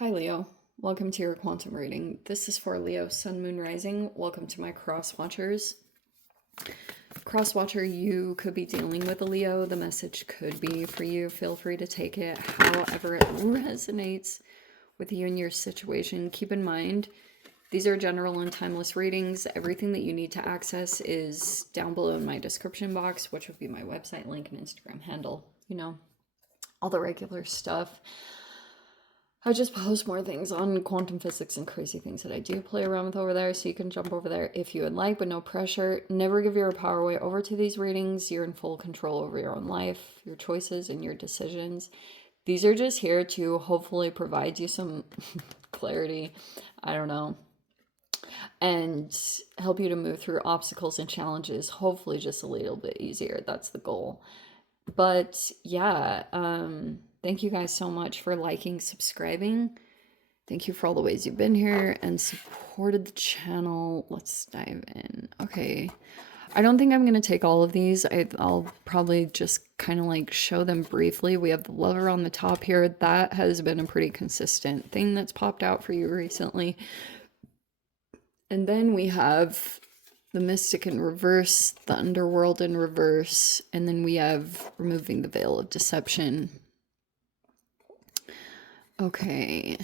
Hi Leo, welcome to your quantum reading. This is for Leo, Sun, Moon, Rising. Welcome to my cross watchers. Cross watcher, you could be dealing with a Leo. The message could be for you. Feel free to take it however it resonates with you and your situation. Keep in mind, these are general and timeless readings. Everything that you need to access is down below in my description box, which would be my website link and Instagram handle. You know, all the regular stuff. I just post more things on quantum physics and crazy things that I do play around with over there, so you can jump over there if you would like, but no pressure. Never give your power away over to these readings. You're in full control over your own life, your choices, and your decisions. These are just here to hopefully provide you some clarity, I don't know, and help you to move through obstacles and challenges, hopefully just a little bit easier. That's the goal. But yeah, thank you guys so much for liking, subscribing. Thank you for all the ways you've been here and supported the channel. Let's dive in. Okay. I don't think I'm going to take all of these. I'll probably just kind of like show them briefly. We have the lover on the top here. That has been a pretty consistent thing that's popped out for you recently. And then we have the mystic in reverse, the underworld in reverse, and then we have removing the veil of deception. Okay.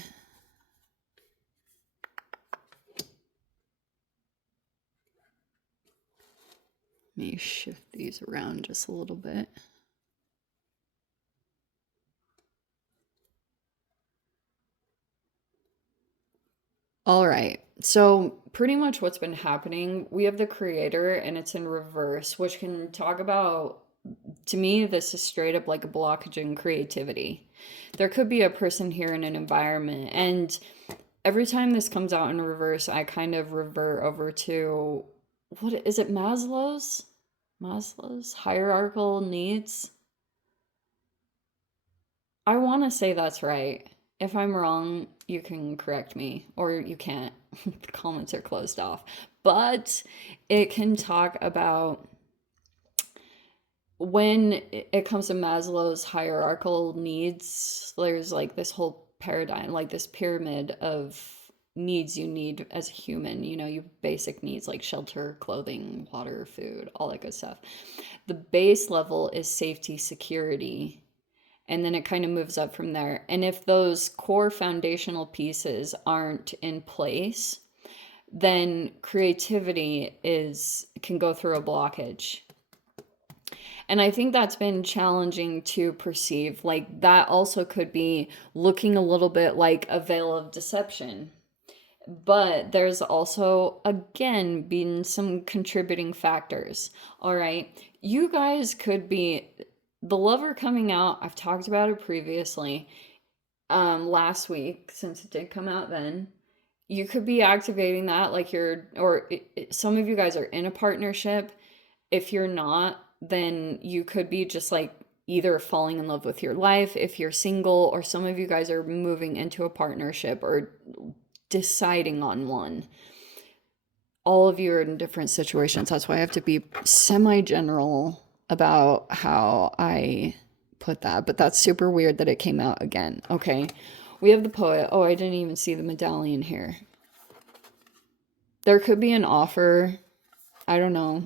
Let me shift these around just a little bit. All right, so pretty much what's been happening, we have the creator and it's in reverse, which can talk about, to me, this is straight up like a blockage in creativity. There could be a person here in an environment, and every time this comes out in reverse, I kind of revert over to, what is it, Maslow's hierarchical needs? I want to say that's right. If I'm wrong, you can correct me, or you can't. The comments are closed off. But it can talk about when it comes to Maslow's hierarchical needs, there's like this whole paradigm, like this pyramid of needs you need as a human. You know, your basic needs like shelter, clothing, water, food, all that good stuff. The base level is safety, security, and then it kind of moves up from there. And if those core foundational pieces aren't in place, then creativity can go through a blockage. And I think that's been challenging to perceive. Like, that also could be looking a little bit like a veil of deception. But there's also, again, been some contributing factors. All right. You guys could be the lover coming out. I've talked about it previously, last week, since it did come out then. You could be activating that like some of you guys are in a partnership. If you're not, then you could be just like either falling in love with your life if you're single, or some of you guys are moving into a partnership or deciding on one. All of you are in different situations. That's why I have to be semi-general about how I put that. But that's super weird that it came out again. Okay. We have the poet. Oh, I didn't even see the medallion here. There could be an offer. I don't know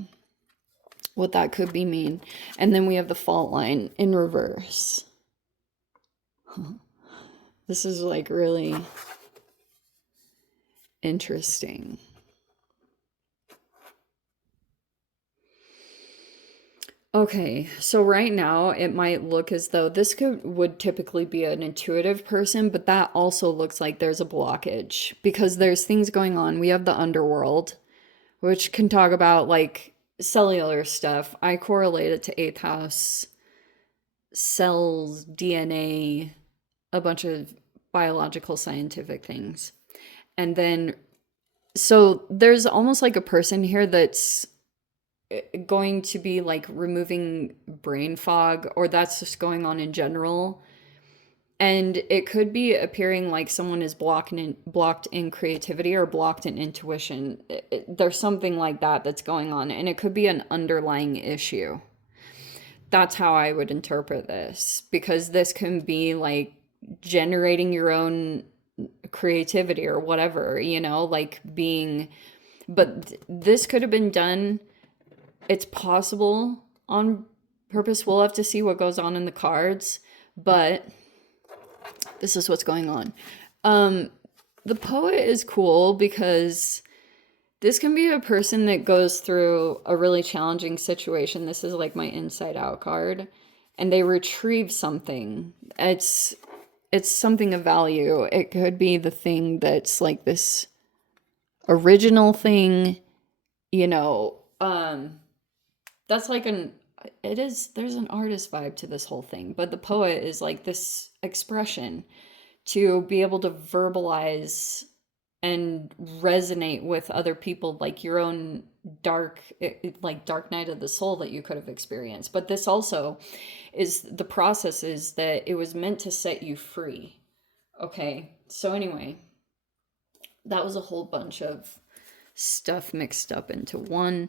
what that could be mean. And then we have the fault line in reverse. This is like really interesting. Okay, so right now it might look as though this would typically be an intuitive person, but that also looks like there's a blockage because there's things going on. We have the underworld, which can talk about like cellular stuff. I correlate it to eighth house, cells, DNA, a bunch of biological scientific things. And then, so there's almost like a person here that's going to be like removing brain fog, or that's just going on in general. And it could be appearing like someone is blocked in creativity or blocked in intuition. There's something like that that's going on, and it could be an underlying issue. That's how I would interpret this, because this can be like generating your own creativity or whatever, you know, like being, but this could have been done. It's possible on purpose. We'll have to see what goes on in the cards, but this is what's going on. The poet is cool because this can be a person that goes through a really challenging situation. This is like my inside out card, and they retrieve something. It's something of value. It could be the thing that's like this original thing, you know. That's like there's an artist vibe to this whole thing, but the poet is like this expression to be able to verbalize and resonate with other people, like your own like dark night of the soul that you could have experienced. But this also is the process is that it was meant to set you free. Okay, so anyway, that was a whole bunch of stuff mixed up into one.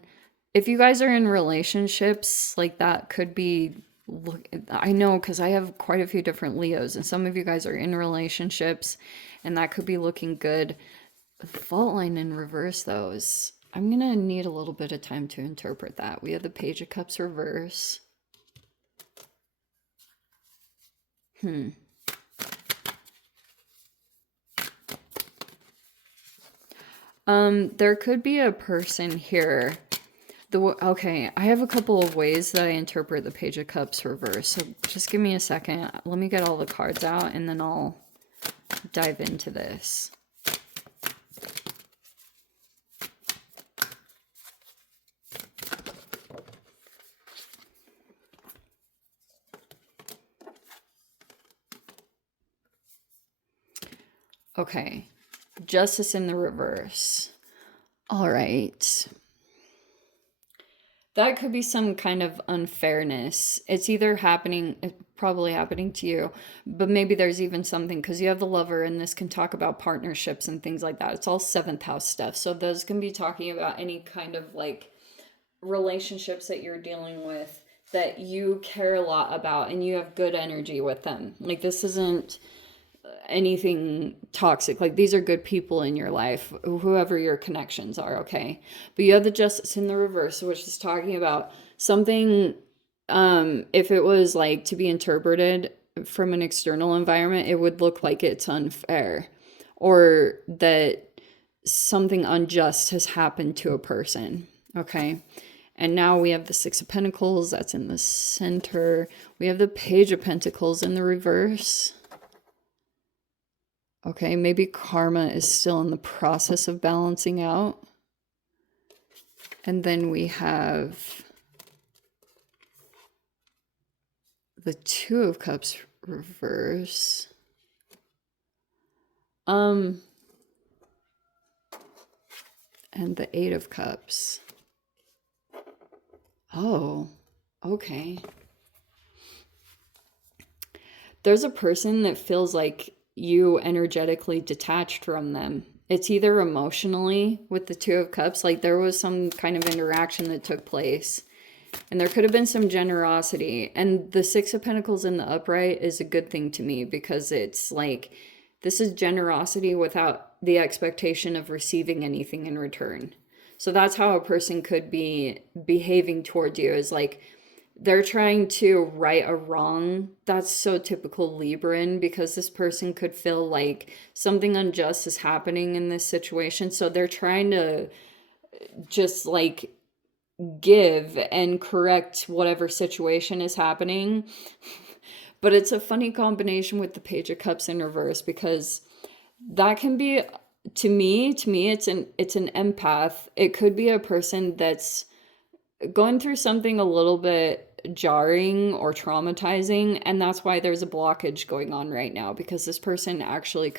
If you guys are in relationships, like that could be, look, I know because I have quite a few different Leos, and some of you guys are in relationships, and that could be looking good. The fault line in reverse, though, is I'm gonna need a little bit of time to interpret that. We have the Page of Cups reverse. There could be a person here. Okay, I have a couple of ways that I interpret the Page of Cups reverse, so just give me a second. Let me get all the cards out, and then I'll dive into this. Okay, Justice in the reverse. All right. That could be some kind of unfairness. It's either happening, it's probably happening to you, but maybe there's even something because you have the Lover, and this can talk about partnerships and things like that. It's all seventh house stuff. So those can be talking about any kind of like relationships that you're dealing with that you care a lot about and you have good energy with them. Like this isn't anything toxic. Like these are good people in your life, whoever your connections are, okay? But you have the Justice in the reverse, which is talking about something, if it was like to be interpreted from an external environment, it would look like it's unfair or that something unjust has happened to a person, okay? And now we have the Six of Pentacles, that's in the center. We have the Page of Pentacles in the reverse. Okay, maybe karma is still in the process of balancing out. And then we have the Two of Cups reverse. And the Eight of Cups. Oh, okay. There's a person that feels like you energetically detached from them. It's either emotionally with the Two of Cups, like there was some kind of interaction that took place, and there could have been some generosity. And the Six of Pentacles in the upright is a good thing to me because it's like, this is generosity without the expectation of receiving anything in return. So that's how a person could be behaving towards you, is like, they're trying to right a wrong. That's so typical Libran, because this person could feel like something unjust is happening in this situation. So they're trying to just like give and correct whatever situation is happening. But it's a funny combination with the Page of Cups in reverse, because that can be, to me, it's an empath. It could be a person that's going through something a little bit jarring or traumatizing, and that's why there's a blockage going on right now, because this person actually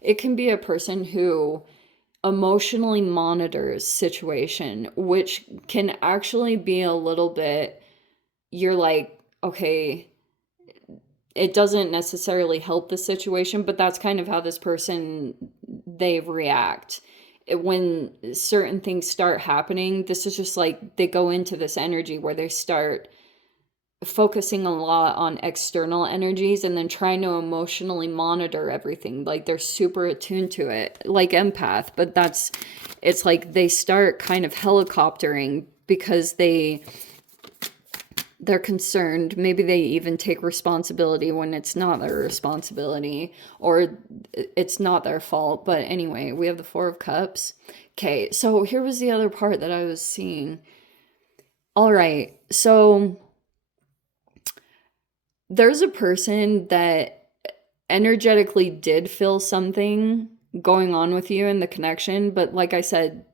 it can be a person who emotionally monitors situation, which can actually be a little bit, you're like, okay, it doesn't necessarily help the situation, but that's kind of how this person, they react when certain things start happening. This is just like they go into this energy where they start focusing a lot on external energies and then trying to emotionally monitor everything. Like they're super attuned to it, like empath, but it's like they start kind of helicoptering because they're concerned. Maybe they even take responsibility when it's not their responsibility or it's not their fault. But anyway, we have the Four of Cups. Okay, so here was the other part that I was seeing. All right, so there's a person that energetically did feel something going on with you in the connection, but like I said,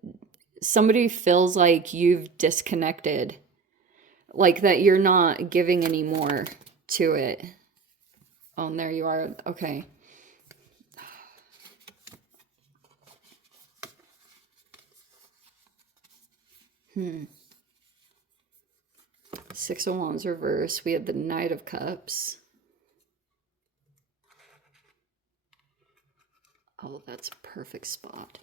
somebody feels like you've disconnected, like that you're not giving any more to it. Oh, and there you are. Okay. Six of Wands reverse. We have the Knight of Cups. Oh, that's a perfect spot.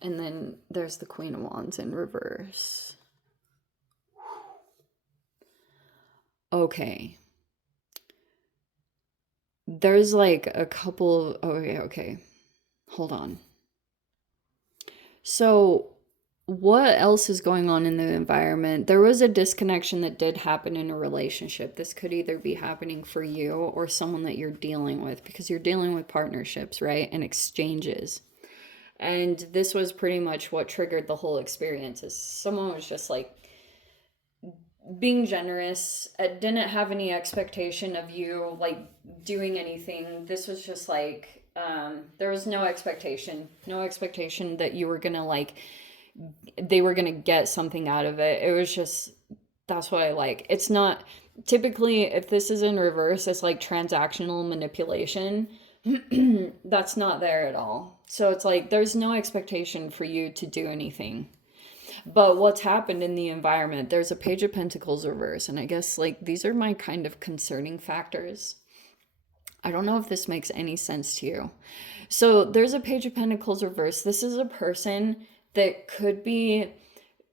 And then there's the Queen of Wands in reverse. Okay. There's like a couple of, okay. Hold on. So what else is going on in the environment? There was a disconnection that did happen in a relationship. This could either be happening for you or someone that you're dealing with, because you're dealing with partnerships, right? And exchanges. And this was pretty much what triggered the whole experience. Is someone was just like being generous, didn't have any expectation of you like doing anything. This was just like there was no expectation that you were gonna like they were gonna get something out of it. It was just, that's what I like. It's not typically, if this is in reverse, it's like transactional manipulation. That's not there at all. So it's like there's no expectation for you to do anything. But what's happened in the environment, there's a Page of Pentacles reverse, and I guess like these are my kind of concerning factors. I don't know if this makes any sense to you. So there's a Page of Pentacles reverse. This is a person that could be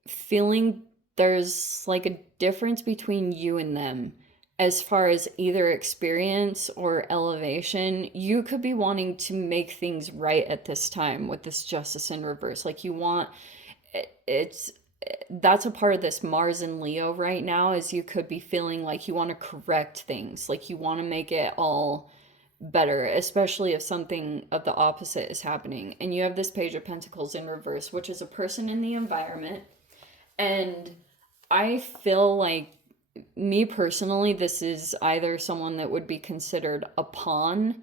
feeling there's like a difference between you and them as far as either experience or elevation. You could be wanting to make things right at this time with this Justice in reverse. Like you want, it's that's a part of this Mars and Leo right now, is you could be feeling like you want to correct things, like you want to make it all better, especially if something of the opposite is happening. And you have this Page of Pentacles in reverse, which is a person in the environment. And I feel like, me personally, this is either someone that would be considered a pawn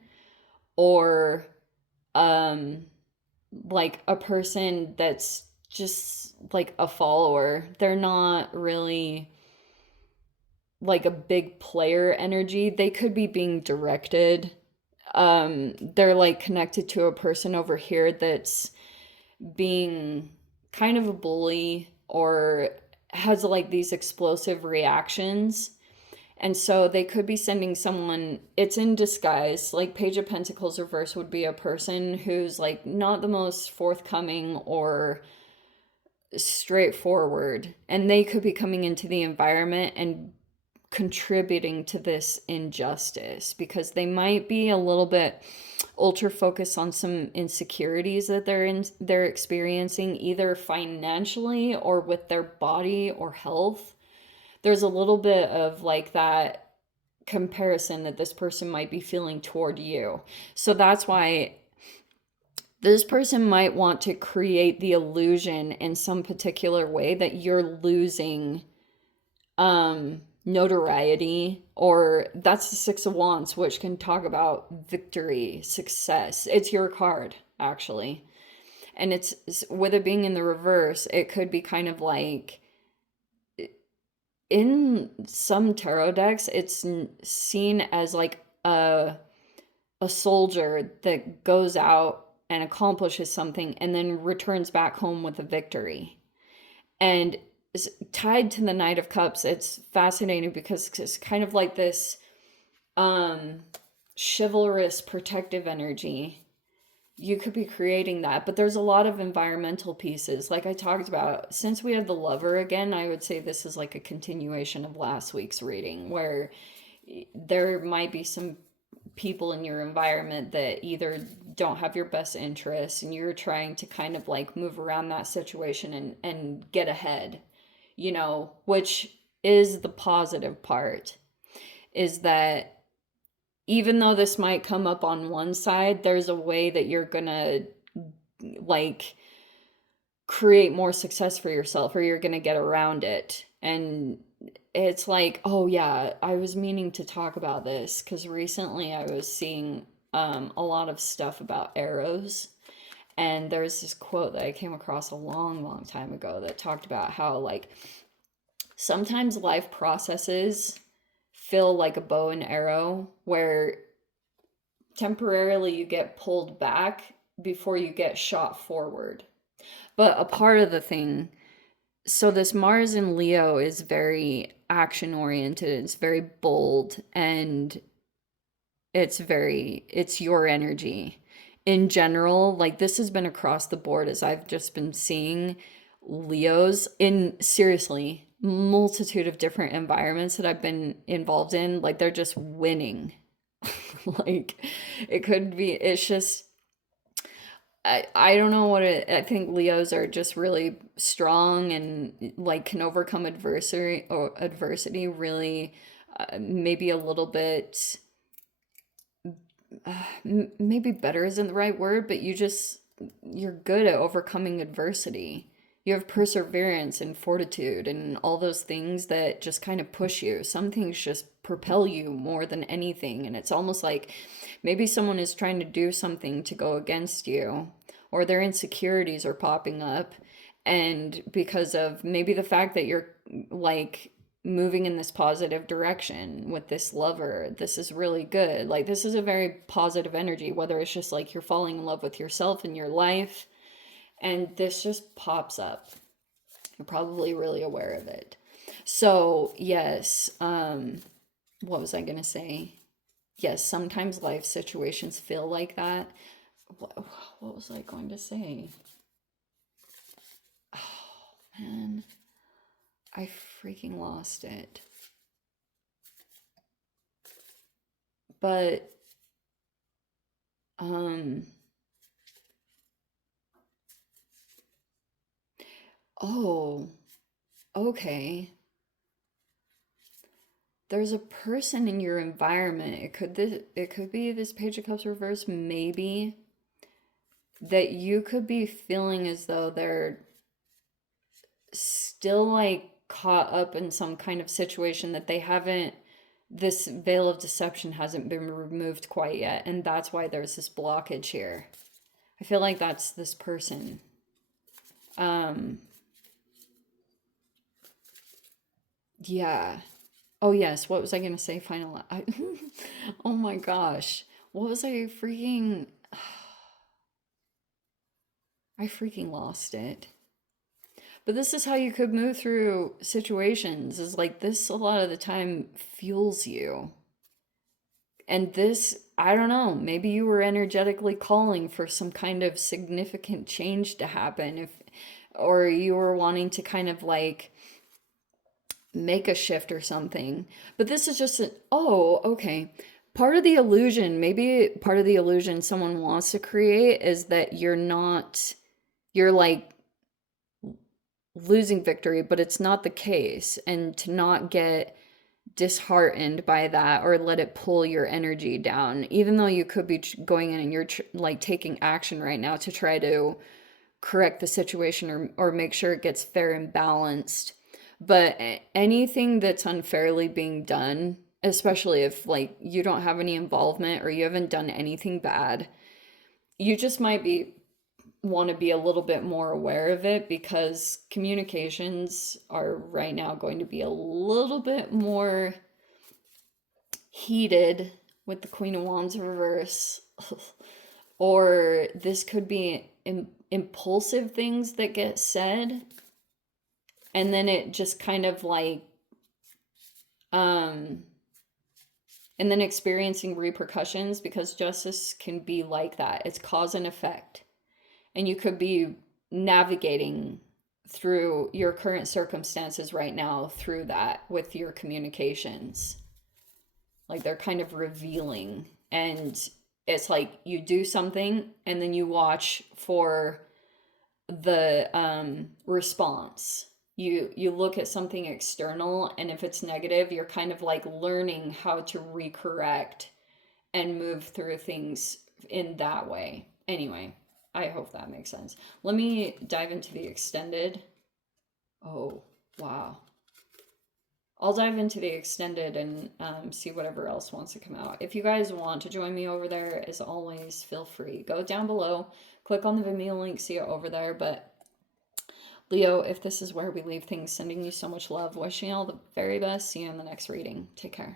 or like a person that's just like a follower. They're not really like a big player energy. They could be being directed. They're like connected to a person over here that's being kind of a bully or has like these explosive reactions. And so they could be sending someone, it's in disguise. Like Page of Pentacles reverse would be a person who's like not the most forthcoming or straightforward. And they could be coming into the environment and contributing to this injustice, because they might be a little bit ultra focused on some insecurities that they're experiencing, either financially or with their body or health. There's a little bit of like that comparison that this person might be feeling toward you. So that's why this person might want to create the illusion in some particular way that you're losing notoriety, or that's the Six of Wands, which can talk about victory, success. It's your card, actually. And it's, with it being in the reverse, it could be kind of like, in some tarot decks, it's seen as like a soldier that goes out and accomplishes something and then returns back home with a victory. And tied to the Knight of Cups, it's fascinating because it's kind of like this chivalrous protective energy. you could be creating that. But there's a lot of environmental pieces. Like I talked about, since we have the lover again, I would say this is like a continuation of last week's reading, where there might be some people in your environment that either don't have your best interests, and you're trying to kind of like move around that situation and get ahead, which is the positive part, is that even though this might come up on one side, there's a way that you're gonna like create more success for yourself, or you're gonna get around it. And it's like, oh yeah, I was meaning to talk about this because recently I was seeing a lot of stuff about arrows. And there's this quote that I came across a long, long time ago that talked about how, like, sometimes life processes feel like a bow and arrow, where temporarily you get pulled back before you get shot forward. But a part of the thing, so this Mars in Leo is very action oriented, it's very bold, and it's your energy. In general, like this has been across the board as I've just been seeing Leos in seriously multitude of different environments that I've been involved in, like they're just winning. Like it could be, it's just I don't know what it, I think Leos are just really strong and like can overcome adversity really, maybe a little bit, maybe better isn't the right word, but you're good at overcoming adversity. You have perseverance and fortitude and all those things that just kind of push you. Some things just propel you more than anything. And it's almost like maybe someone is trying to do something to go against you, or their insecurities are popping up. And because of maybe the fact that you're like moving in this positive direction with this lover, this is really good. Like, this is a very positive energy, whether it's just like you're falling in love with yourself and your life, and this just pops up. You're probably really aware of it. So, yes, what was I going to say? Yes, sometimes life situations feel like that. What was I going to say? Oh, man. I freaking lost it. But, oh, okay. There's a person in your environment. It could be this Page of Cups reverse, maybe, that you could be feeling as though they're still like caught up in some kind of situation that they haven't, this veil of deception hasn't been removed quite yet, and that's why there's this blockage here. I feel like that's this person. Yeah. Oh yes, what was I gonna say final? Oh my gosh. What was I freaking I freaking lost it. But this is how you could move through situations, is like this a lot of the time fuels you. And this, I don't know, maybe you were energetically calling for some kind of significant change to happen, if or you were wanting to kind of like make a shift or something. But this is just an, oh, okay. Part of the illusion, maybe part of the illusion someone wants to create is that you're like losing victory, but it's not the case. And to not get disheartened by that or let it pull your energy down, even though you could be going in and you're like taking action right now to try to correct the situation, or make sure it gets fair and balanced. But anything that's unfairly being done, especially if like you don't have any involvement or you haven't done anything bad, you just might be want to be a little bit more aware of it, because communications are right now going to be a little bit more heated with the Queen of Wands reverse. Or this could be impulsive things that get said, and then it just kind of like and then experiencing repercussions, because justice can be like that. It's cause and effect. And you could be navigating through your current circumstances right now through that with your communications. Like they're kind of revealing. And it's like you do something and then you watch for the response. You look at something external, and if it's negative, you're kind of like learning how to recorrect and move through things in that way. Anyway, I hope that makes sense. Let me dive into the extended. Oh, wow. I'll dive into the extended and see whatever else wants to come out. If you guys want to join me over there, as always, feel free. Go down below, click on the Vimeo link, see it over there. But Leo, if this is where we leave things, sending you so much love, wishing you all the very best. See you in the next reading. Take care.